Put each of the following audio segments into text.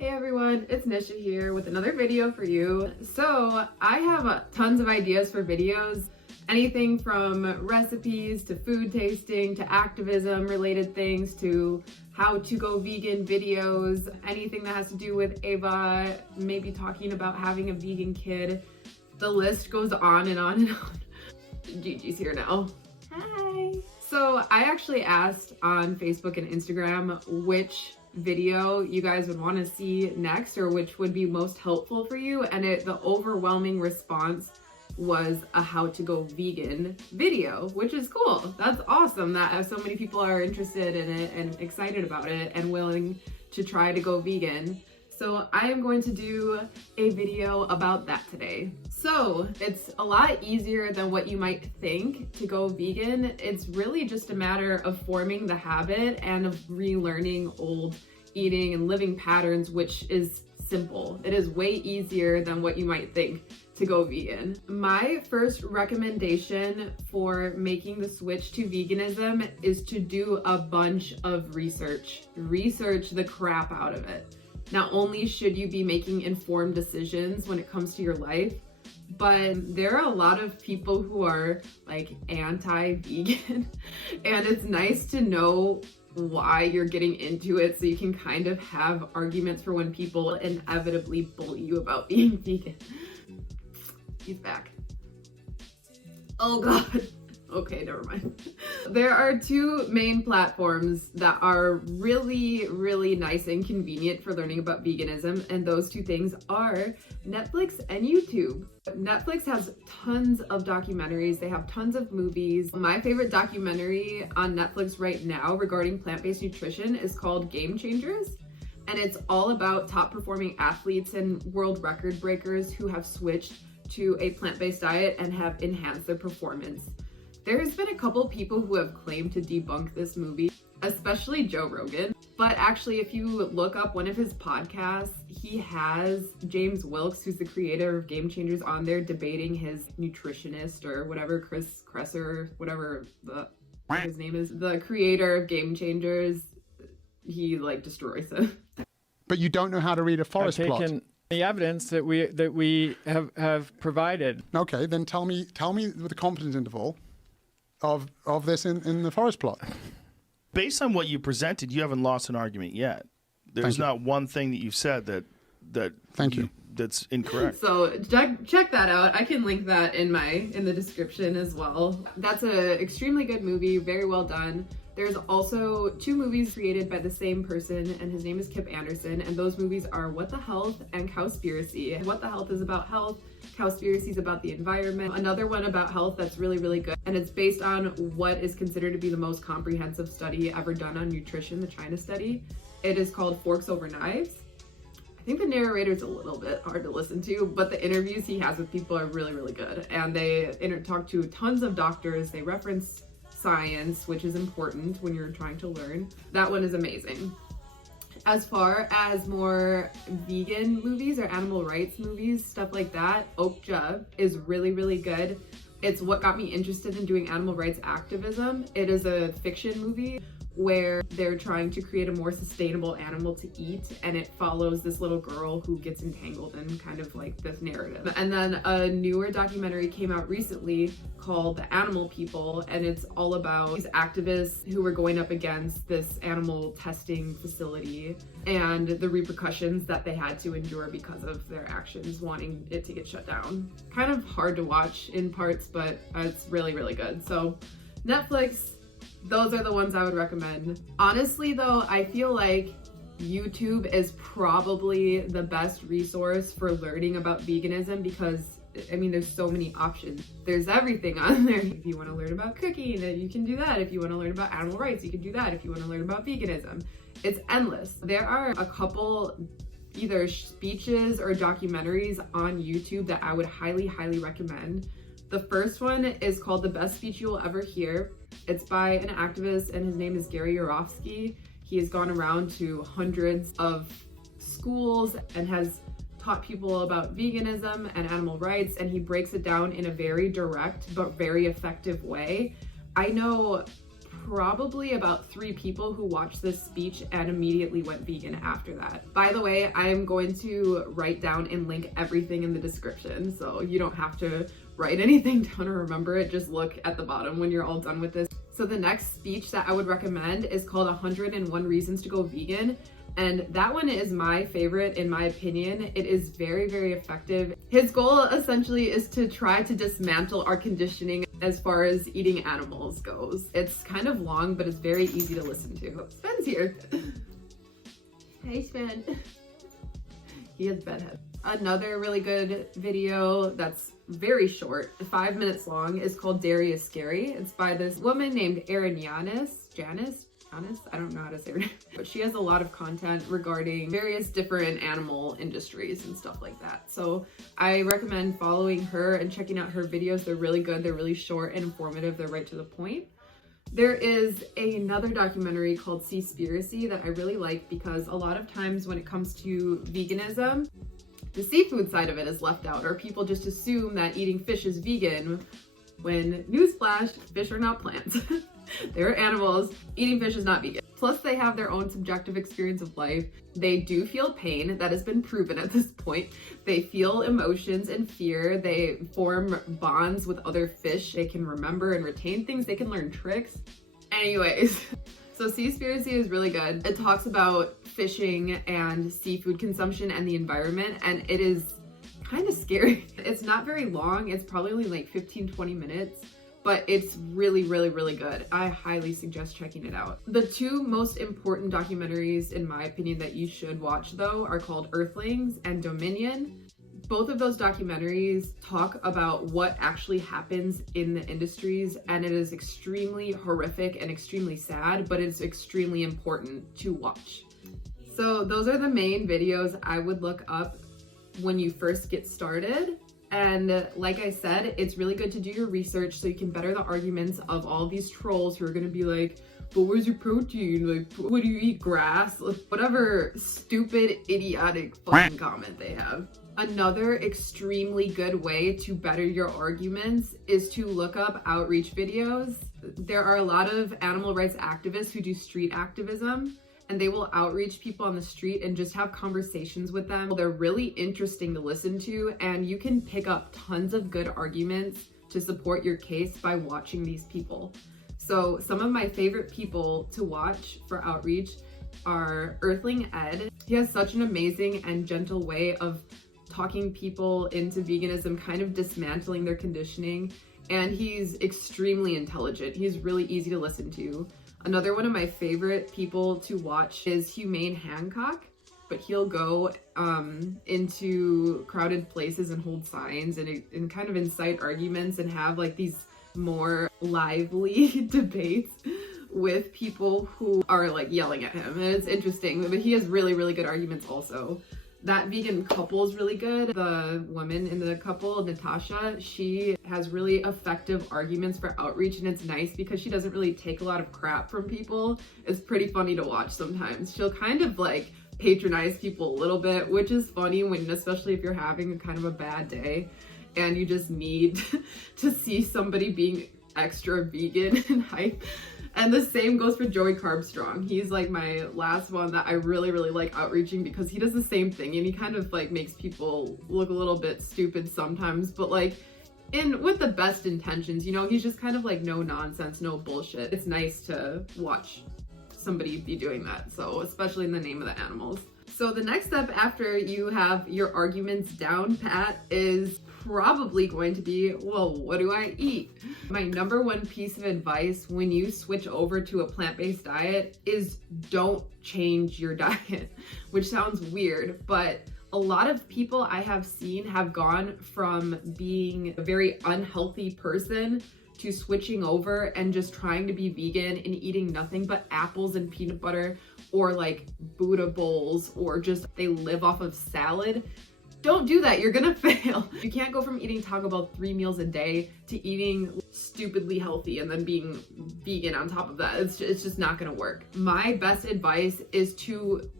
Hey everyone, it's Nisha here with another video for you. So I have tons of ideas for videos, anything from recipes to food tasting to activism related things to how to go vegan videos, anything that has to do with Ava, maybe talking about having a vegan kid. The list goes on and on and on. Gigi's here now. Hi. So I actually asked on Facebook and Instagram which video you guys would want to see next or which would be most helpful for you, and the overwhelming response was a how to go vegan video, which is cool. That's awesome that so many people are interested in it and excited about it and willing to try to go vegan. So I am going to do a video about that today. So it's a lot easier than what you might think to go vegan. It's really just a matter of forming the habit and of relearning old eating and living patterns, which is simple. It is way easier than what you might think to go vegan. My first recommendation for making the switch to veganism is to do a bunch of research. Research the crap out of it. Not only should you be making informed decisions when it comes to your life, but there are a lot of people who are like anti-vegan and it's nice to know why you're getting into it so you can kind of have arguments for when people inevitably bully you about being vegan. He's back. Oh God. Okay, never mind. There are two main platforms that are really, really nice and convenient for learning about veganism, and those two things are Netflix and YouTube. Netflix has tons of documentaries. They have tons of movies. My favorite documentary on Netflix right now regarding plant-based nutrition is called Game Changers, and it's all about top performing athletes and world record breakers who have switched to a plant-based diet and have enhanced their performance. There's been a couple people who have claimed to debunk this movie, especially Joe Rogan. But actually, if you look up one of his podcasts, he has James Wilks, who's the creator of Game Changers, on there debating his nutritionist or whatever, Chris Kresser, whatever his name is, the creator of Game Changers. He like destroys it. But you don't know how to read a forest plot. The evidence that we have provided. Okay, then tell me with the confidence interval of this in the forest plot. Based on what you presented, you haven't lost an argument yet. There's not one thing that you've said that Thank you. That's incorrect. So check that out. I can link that in the description as well. That's an extremely good movie, very well done. There's also two movies created by the same person, and his name is Kip Anderson, and those movies are What the Health and Cowspiracy. What the Health is about health, Cowspiracy is about the environment. Another one about health that's really, really good, and it's based on what is considered to be the most comprehensive study ever done on nutrition, the China study. It is called Forks Over Knives. I think the narrator's a little bit hard to listen to, but the interviews he has with people are really, really good, and they talk to tons of doctors. They reference science, which is important when you're trying to learn. That one is amazing. As far as more vegan movies or animal rights movies, stuff like that, Okja is really, really good. It's what got me interested in doing animal rights activism. It is a fiction movie where they're trying to create a more sustainable animal to eat, and it follows this little girl who gets entangled in kind of like this narrative. And then a newer documentary came out recently called The Animal People, and it's all about these activists who were going up against this animal testing facility and the repercussions that they had to endure because of their actions, wanting it to get shut down. Kind of hard to watch in parts, but it's really, really good. So Netflix, those are the ones I would recommend. Honestly though, I feel like YouTube is probably the best resource for learning about veganism because I mean, there's so many options. There's everything on there. If you want to learn about cooking, then you can do that. If you want to learn about animal rights, you can do that. If you want to learn about veganism, it's endless. There are a couple either speeches or documentaries on YouTube that I would highly, highly recommend. The first one is called The Best Speech You Will Ever Hear. It's by an activist, and his name is Gary Yourofsky. He has gone around to hundreds of schools and has taught people about veganism and animal rights, and he breaks it down in a very direct but very effective way. I know probably about 3 people who watched this speech and immediately went vegan after that. By the way, I'm going to write down and link everything in the description, so you don't have to write anything down or remember it. Just look at the bottom when you're all done with this. So the next speech that I would recommend is called 101 Reasons to Go Vegan. And that one is my favorite in my opinion. It is very, very effective. His goal essentially is to try to dismantle our conditioning as far as eating animals goes. It's kind of long, but it's very easy to listen to. Sven's here. Hey Sven. He has bedhead. Another really good video that's very short, 5 minutes long, is called Dairy is Scary. It's by this woman named Erin Janice, I don't know how to say her name, but she has a lot of content regarding various different animal industries and stuff like that. So I recommend following her and checking out her videos. They're really good. They're really short and informative. They're right to the point. There is another documentary called Cowspiracy that I really like because a lot of times when it comes to veganism, the seafood side of it is left out, or people just assume that eating fish is vegan when, newsflash, fish are not plants. They're animals. Eating fish is not vegan. Plus, they have their own subjective experience of life. They do feel pain. That has been proven at this point. They feel emotions and fear. They form bonds with other fish. They can remember and retain things. They can learn tricks. Anyways, so Cowspiracy is really good. It talks about fishing and seafood consumption and the environment, and it is kind of scary. It's not very long. It's probably only like 15-20 minutes. But it's really, really, really good. I highly suggest checking it out. The 2 most important documentaries, in my opinion, that you should watch though are called Earthlings and Dominion. Both of those documentaries talk about what actually happens in the industries, and it is extremely horrific and extremely sad, but it's extremely important to watch. So those are the main videos I would look up when you first get started. And like I said, it's really good to do your research so you can better the arguments of all these trolls who are gonna be like, but where's your protein? Like, what do you eat, grass? Whatever stupid, idiotic fucking comment they have. Another extremely good way to better your arguments is to look up outreach videos. There are a lot of animal rights activists who do street activism, and they will outreach people on the street and just have conversations with them. They're really interesting to listen to, and you can pick up tons of good arguments to support your case by watching these people. So some of my favorite people to watch for outreach are Earthling Ed. He has such an amazing and gentle way of talking people into veganism, kind of dismantling their conditioning, and he's extremely intelligent. He's really easy to listen to. Another one of my favorite people to watch is Humane Hancock, but he'll go into crowded places and hold signs and kind of incite arguments and have like these more lively debates with people who are like yelling at him. And it's interesting, but he has really, really good arguments also. That vegan couple is really good. The woman in the couple, Natasha, she has really effective arguments for outreach, and it's nice because she doesn't really take a lot of crap from people. It's pretty funny to watch sometimes. She'll kind of like patronize people a little bit, which is funny when, especially if you're having kind of a bad day and you just need to see somebody being extra vegan and hype. And the same goes for Joey Carbstrong. He's like my last one that I really, really like outreaching because he does the same thing, and he kind of like makes people look a little bit stupid sometimes, but like with the best intentions, you know, he's just kind of like no nonsense, no bullshit. It's nice to watch somebody be doing that. So especially in the name of the animals. So the next step after you have your arguments down pat is probably going to be, well, what do I eat? My number one piece of advice when you switch over to a plant-based diet is don't change your diet, which sounds weird, but a lot of people I have seen have gone from being a very unhealthy person to switching over and just trying to be vegan and eating nothing but apples and peanut butter or like Buddha bowls, or just they live off of salad. Don't do that, you're gonna fail. You can't go from eating Taco Bell 3 meals a day to eating stupidly healthy and then being vegan on top of that. It's just not gonna work. My best advice is to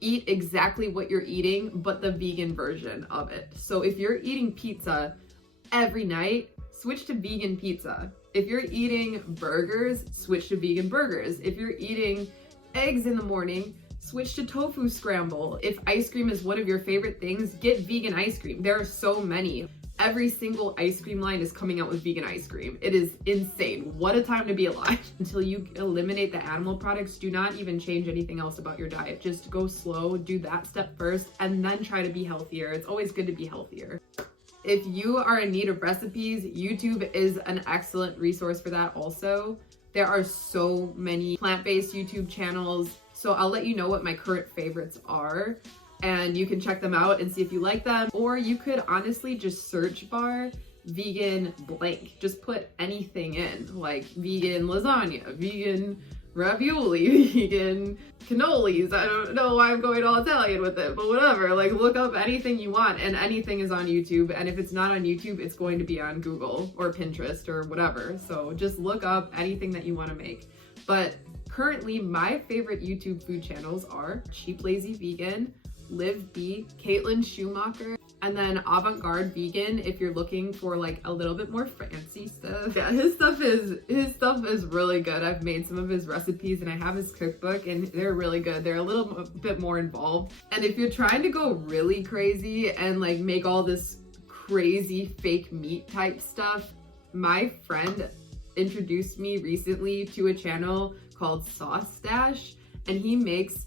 eat exactly what you're eating, but the vegan version of it. So if you're eating pizza every night, switch to vegan pizza. If you're eating burgers, switch to vegan burgers. If you're eating eggs in the morning, switch to tofu scramble. If ice cream is one of your favorite things, get vegan ice cream. There are so many. Every single ice cream line is coming out with vegan ice cream. It is insane. What a time to be alive. Until you eliminate the animal products, do not even change anything else about your diet. Just go slow, do that step first, and then try to be healthier. It's always good to be healthier. If you are in need of recipes, YouTube is an excellent resource for that also. There are so many plant-based YouTube channels, so I'll let you know what my current favorites are, and you can check them out and see if you like them. Or you could honestly just search bar vegan blank. Just put anything in, like vegan lasagna, vegan ravioli, vegan cannolis. I don't know why I'm going all Italian with it, but whatever. Like, look up anything you want, and anything is on YouTube. And if it's not on YouTube, it's going to be on Google or Pinterest or whatever. So just look up anything that you want to make. But currently, my favorite YouTube food channels are Cheap Lazy Vegan, Live Bee, Caitlin Schumacher, and then Avant Garde Vegan if you're looking for like a little bit more fancy stuff. Yeah, his stuff is really good. I've made some of his recipes and I have his cookbook and they're really good. They're a little bit more involved. And if you're trying to go really crazy and like make all this crazy fake meat type stuff, my friend introduced me recently to a channel called Sauce Stash, and he makes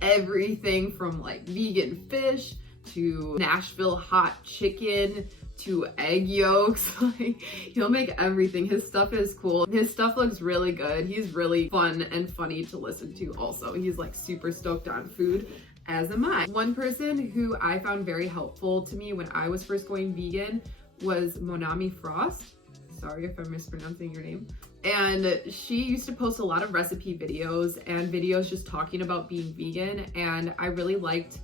everything from like vegan fish to Nashville hot chicken to egg yolks. Like, he'll make everything. His stuff is cool. His stuff looks really good. He's really fun and funny to listen to also. He's like super stoked on food, as am I. One person who I found very helpful to me when I was first going vegan was Monami Frost. Sorry if I'm mispronouncing your name. And she used to post a lot of recipe videos and videos just talking about being vegan, and I really liked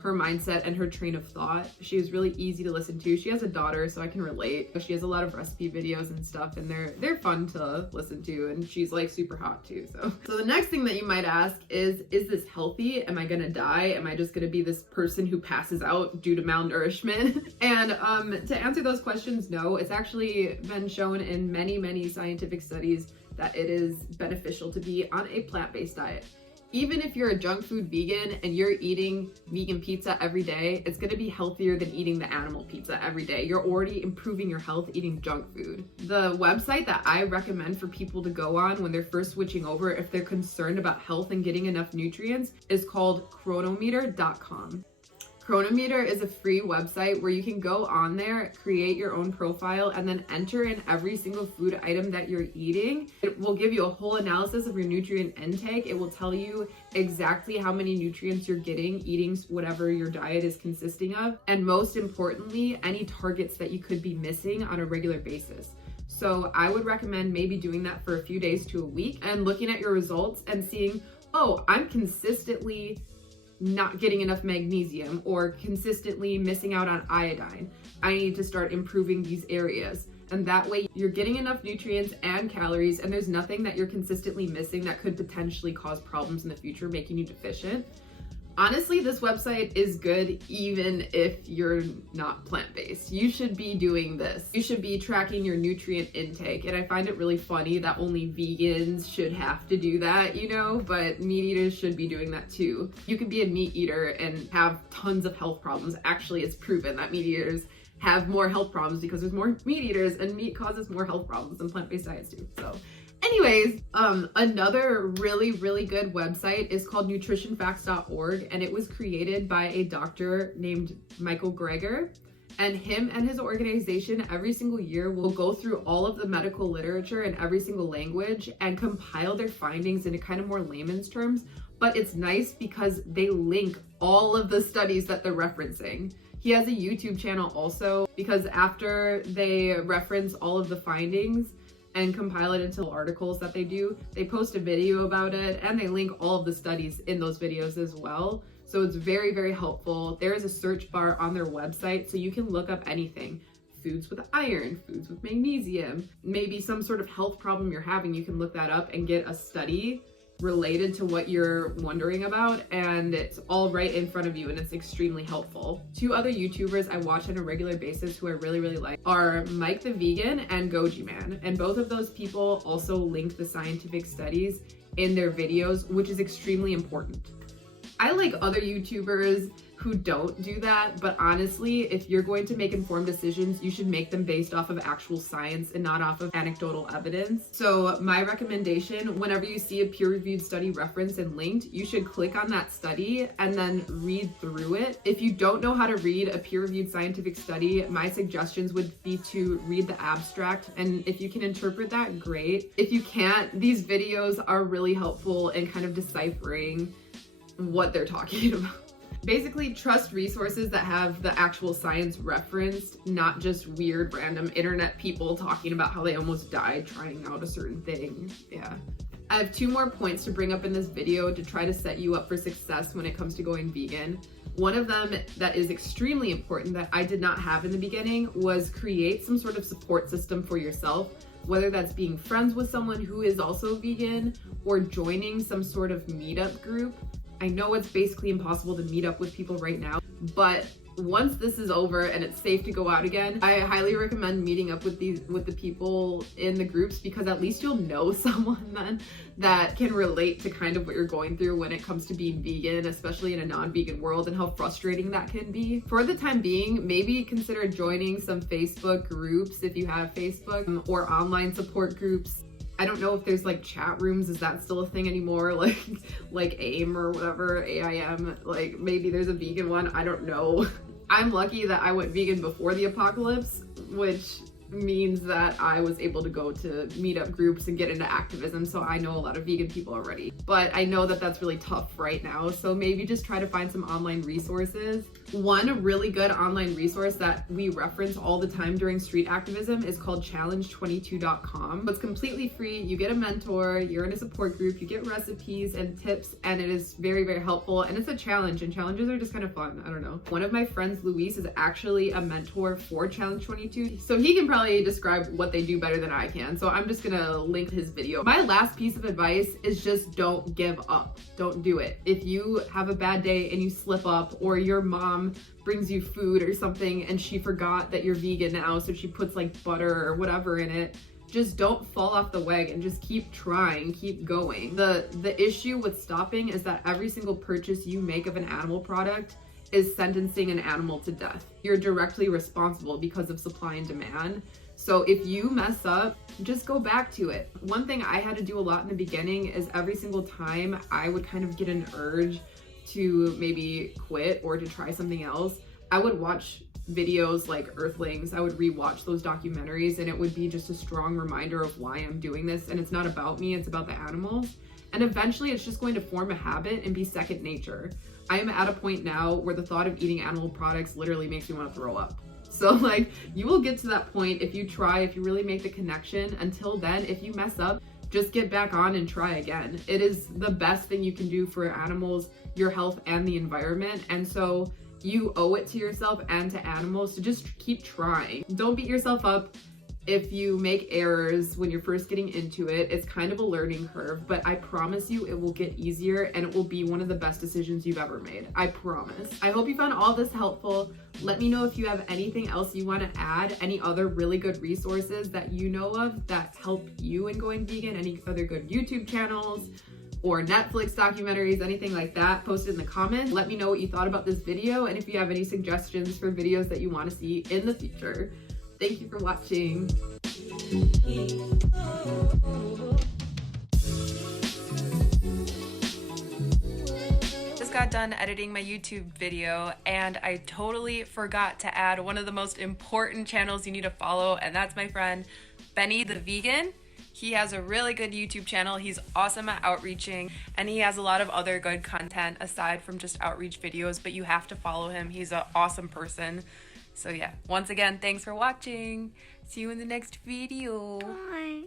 her mindset and her train of thought. She was really easy to listen to. She has a daughter, so I can relate. She has a lot of recipe videos and stuff, and they're fun to listen to, and she's like super hot too. So the next thing that you might ask is this healthy? Am I gonna die? Am I just gonna be this person who passes out due to malnourishment? And to answer those questions, no. It's actually been shown in many scientific studies that it is beneficial to be on a plant-based diet. Even if you're a junk food vegan and you're eating vegan pizza every day, it's gonna be healthier than eating the animal pizza every day. You're already improving your health eating junk food. The website that I recommend for people to go on when they're first switching over, if they're concerned about health and getting enough nutrients, is called chronometer.com. Chronometer is a free website where you can go on there, create your own profile, and then enter in every single food item that you're eating. It will give you a whole analysis of your nutrient intake. It will tell you exactly how many nutrients you're getting eating whatever your diet is consisting of, and most importantly, any targets that you could be missing on a regular basis. So I would recommend maybe doing that for a few days to a week and looking at your results and seeing, oh, I'm consistently not getting enough magnesium or consistently missing out on iodine. I need to start improving these areas. And that way you're getting enough nutrients and calories, and there's nothing that you're consistently missing that could potentially cause problems in the future, making you deficient. Honestly, this website is good even if you're not plant-based. You should be doing this. You should be tracking your nutrient intake. And I find it really funny that only vegans should have to do that, you know, but meat eaters should be doing that too. You could be a meat eater and have tons of health problems. Actually, it's proven that meat eaters have more health problems because there's more meat eaters, and meat causes more health problems than plant-based diets do. So anyways, another really good website is called nutritionfacts.org, and it was created by a doctor named Michael Greger. And him and his organization every single year will go through all of the medical literature in every single language and compile their findings into kind of more layman's terms. But it's nice because they link all of the studies that they're referencing. He has a YouTube channel also, because after they reference all of the findings and compile it into articles that they do, they post a video about it, and they link all of the studies in those videos as well. So it's very helpful. There is a search bar on their website, so you can look up anything. Foods with iron, foods with magnesium, maybe some sort of health problem you're having, you can look that up and get a study related to what you're wondering about, and it's all right in front of you, and it's extremely helpful. Two other YouTubers I watch on a regular basis who I really like are Mike the Vegan and Goji Man, and both of those people also link the scientific studies in their videos, which is extremely important. I like other YouTubers who don't do that, but honestly, if you're going to make informed decisions, you should make them based off of actual science and not off of anecdotal evidence. So my recommendation, whenever you see a peer-reviewed study referenced and linked, you should click on that study and then read through it. If you don't know how to read a peer-reviewed scientific study, my suggestions would be to read the abstract, and if you can interpret that, great. If you can't, these videos are really helpful in kind of deciphering what they're talking about. Basically, trust resources that have the actual science referenced, not just weird random internet people talking about how they almost died trying out a certain thing. Yeah. I have 2 more points to bring up in this video to try to set you up for success when it comes to going vegan. One of them that is extremely important that I did not have in the beginning was create some sort of support system for yourself, whether that's being friends with someone who is also vegan or joining some sort of meetup group. I know it's basically impossible to meet up with people right now, but once this is over and it's safe to go out again, I highly recommend meeting up with the people in the groups, because at least you'll know someone then that can relate to kind of what you're going through when it comes to being vegan, especially in a non-vegan world, and how frustrating that can be. For the time being, maybe consider joining some Facebook groups if you have Facebook, or online support groups. I don't know if there's like chat rooms, is that still a thing anymore? Like AIM or whatever, AIM, like maybe there's a vegan one, I don't know. I'm lucky that I went vegan before the apocalypse, which means that I was able to go to meetup groups and get into activism, so I know a lot of vegan people already. But I know that that's really tough right now, so maybe just try to find some online resources. One really good online resource that we reference all the time during street activism is called challenge22.com. It's completely free, you get a mentor, you're in a support group, you get recipes and tips, and it is very helpful, and it's a challenge, and challenges are just kind of fun, I don't know. One of my friends, Luis, is actually a mentor for Challenge 22, so he can probably describe what they do better than I can, so I'm just gonna link his video. My last piece of advice is just don't give up. Don't do it. If you have a bad day and you slip up, or your mom brings you food or something and she forgot that you're vegan now, so she puts like butter or whatever in it, just don't fall off the wagon. Just keep trying, keep going. The issue with stopping is that every single purchase you make of an animal product is sentencing an animal to death. You're directly responsible because of supply and demand. So if you mess up, just go back to it. One thing I had to do a lot in the beginning is every single time I would kind of get an urge to maybe quit or to try something else, I would watch videos like Earthlings. I would rewatch those documentaries, and it would be just a strong reminder of why I'm doing this. And it's not about me, it's about the animals. And eventually it's just going to form a habit and be second nature. I am at a point now where the thought of eating animal products literally makes me want to throw up. So like, you will get to that point if you try, if you really make the connection. Until then, if you mess up, just get back on and try again. It is the best thing you can do for animals, your health, and the environment. And so you owe it to yourself and to animals to just keep trying. Don't beat yourself up if you make errors when you're first getting into it. It's kind of a learning curve, but I promise you it will get easier, and it will be one of the best decisions you've ever made. I promise. I hope you found all this helpful. Let me know if you have anything else you want to add, any other really good resources that you know of that help you in going vegan, any other good YouTube channels or Netflix documentaries, anything like that. Post it in the comments. Let me know what you thought about this video, and if you have any suggestions for videos that you want to see in the future. Thank you for watching. Just got done editing my YouTube video, and I totally forgot to add one of the most important channels you need to follow, and that's my friend Benny the Vegan. He has a really good YouTube channel. He's awesome at outreaching, and he has a lot of other good content aside from just outreach videos, but you have to follow him. He's an awesome person. So yeah, once again, thanks for watching. See you in the next video. Bye.